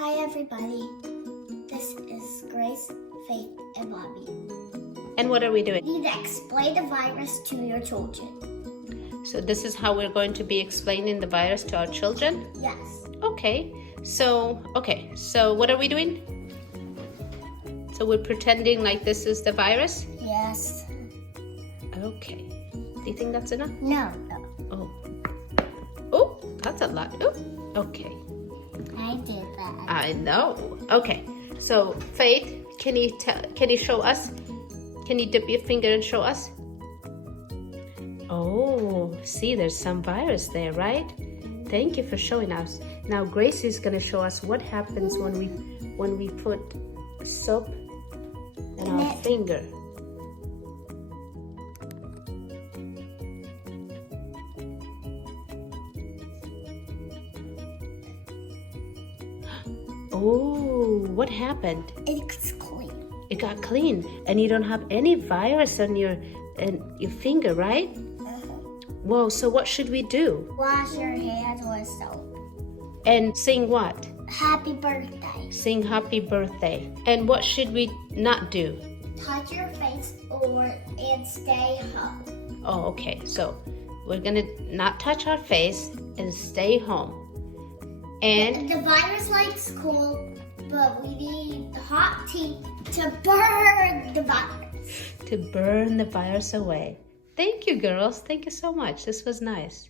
Hi everybody, this is Grace, Faith, and Bobby. And what are we doing? We need to explain the virus to your children. So this is how we're going to be explaining the virus to our children? Yes. Okay, so what are we doing? So we're pretending like this is the virus? Yes. Okay. Do you think that's enough? No. Oh, that's a lot. Oh, okay. I did that. I know. Okay. So Faith, can you show us? Can you dip your finger and show us? Oh, see, there's some virus there, right? Thank you for showing us. Now Grace is going to show us what happens when we put soap in our finger. Oh, what happened? It's clean. It got clean, and you don't have any virus on your finger, right? Whoa, so what should we do? Wash your hands with soap. And sing what? Happy birthday. Sing happy birthday. And what should we not do? Touch your face and stay home. Oh, okay. So we're gonna not touch our face and stay home. And the virus likes cold, but we need hot tea to burn the virus. To burn the virus away. Thank you, girls. Thank you so much. This was nice.